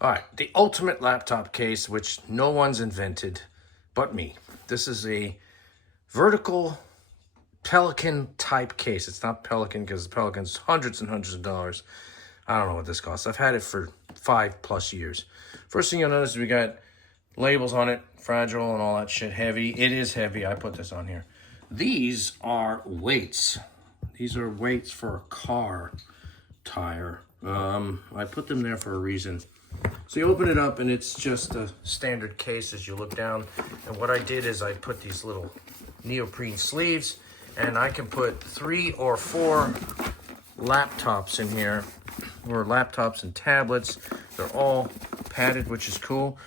All right, the ultimate laptop case, which no one's invented but me. This is a vertical Pelican type case. It's not Pelican because Pelican's hundreds and hundreds of dollars. I don't know what this costs. I've had it for 5+ years. First thing you'll notice is we got labels on it, fragile and all that shit, heavy. It is heavy. I put this on here. These are weights. These are weights for a car tire. I put them there for a reason. So you open it up and it's just a standard case as you look down. And what I did is I put these little neoprene sleeves, and I can put 3 or 4 laptops in here, or laptops and tablets. They're all padded, which is cool.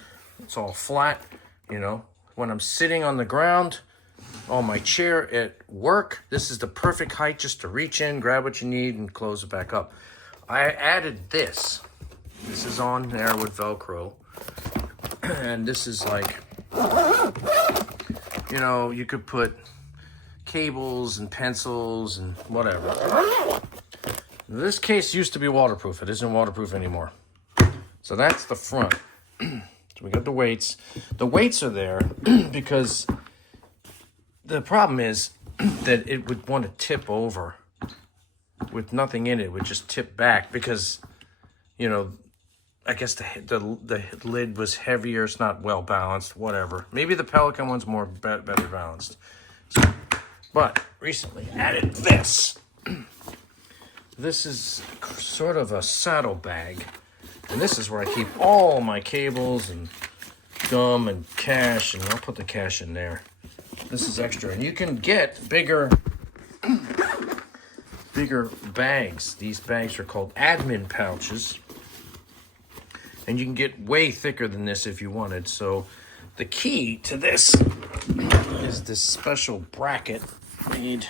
It's all flat, you know. When I'm sitting on the ground, on my chair at work, this is the perfect height just to reach in, grab what you need, and close it back up. I added this. This is on there with Velcro. And this is like, you know, you could put cables and pencils and whatever. This case used to be waterproof. It isn't waterproof anymore. So that's the front. So we got the weights. The weights are there because the problem is that it would want to tip over. With nothing in it, it would just tip back because, you know, I guess the lid was heavier. It's not well balanced, whatever. Maybe the Pelican one's more better balanced. So, but recently added this. This is sort of a saddle bag. And this is where I keep all my cables and gum and cash. And I'll put the cash in there. This is extra. And you can get bigger bags. These bags are called admin pouches. And you can get way thicker than this if you wanted. So the key to this is this special bracket made.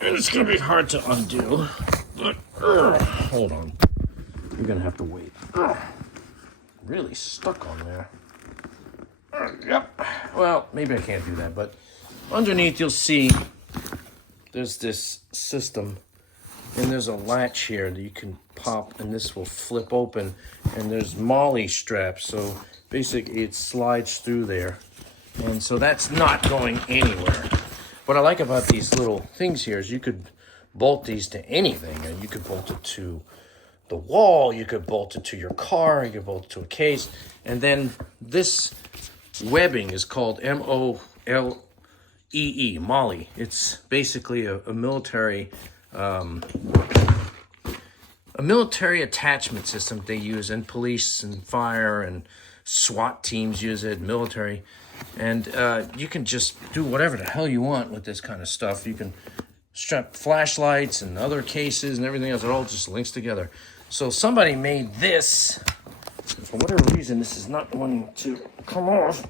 And it's going to be hard to undo. But, hold on. You're going to have to wait. Really stuck on there. Yep. Well, maybe I can't do that. But underneath you'll see there's this system. And there's a latch here that you can pop, and this will flip open. And there's MOLLE straps, so basically it slides through there. And so that's not going anywhere. What I like about these little things here is you could bolt these to anything. And you could bolt it to the wall, you could bolt it to your car, you could bolt it to a case. And then this webbing is called MOLLE, MOLLE. It's basically a military attachment system they use, and police and fire and SWAT teams use it, military. And you can just do whatever the hell you want with this kind of stuff. You can strap flashlights and other cases and everything else. It all just links together. So somebody made this. For whatever reason, this is not wanting to come off.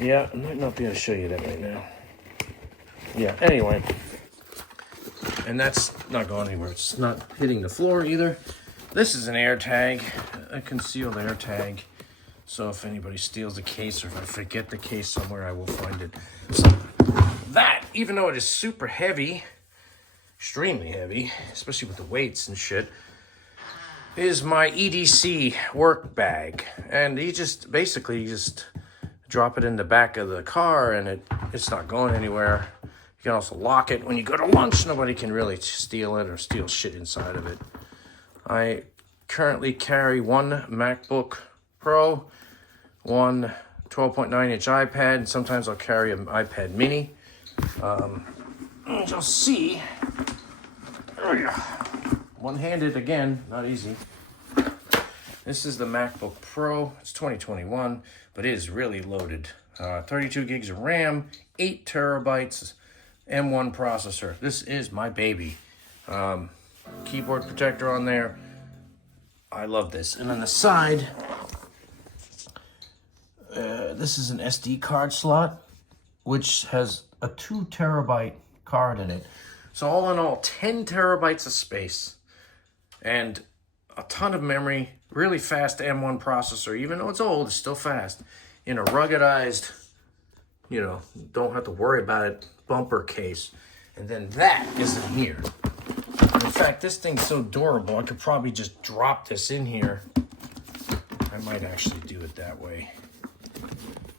Yeah, I might not be able to show you that right now. Yeah, anyway. And that's not going anywhere. It's not hitting the floor either. This is an air tag, a concealed air tag. So if anybody steals the case, or if I forget the case somewhere, I will find it. So that, even though it is super heavy, extremely heavy, especially with the weights and shit, is my EDC work bag. And you just drop it in the back of the car, and it's not going anywhere. You can also lock it when you go to lunch. Nobody can really steal it or steal shit inside of it. I currently carry one MacBook Pro, one 12.9-inch iPad, and sometimes I'll carry an iPad mini. You'll see, one-handed again, not easy. This is the MacBook Pro. It's 2021, but it is really loaded. 32 gigs of RAM, 8 terabytes, M1 processor. This is my baby. Keyboard protector on there. I love this. And on the side, this is an SD card slot, which has a 2 terabyte card in it. So all in all, 10 terabytes of space and a ton of memory, really fast M1 processor. Even though it's old, it's still fast. In a ruggedized, you know, don't have to worry about it, bumper case. And then that is in here. In fact, this thing's so durable, I could probably just drop this in here. I might actually do it that way.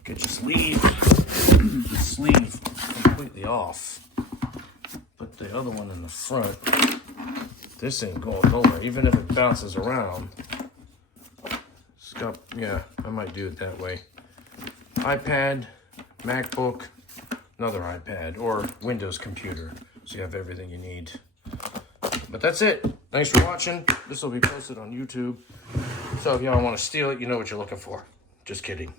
Could just leave the sleeve completely off. Put the other one in the front. This ain't going nowhere, even if it bounces around. It's got, yeah, I might do it that way. iPad, MacBook, another iPad, or Windows computer. So you have everything you need. But that's it. Thanks for watching. This will be posted on YouTube. So if y'all want to steal it, you know what you're looking for. Just kidding.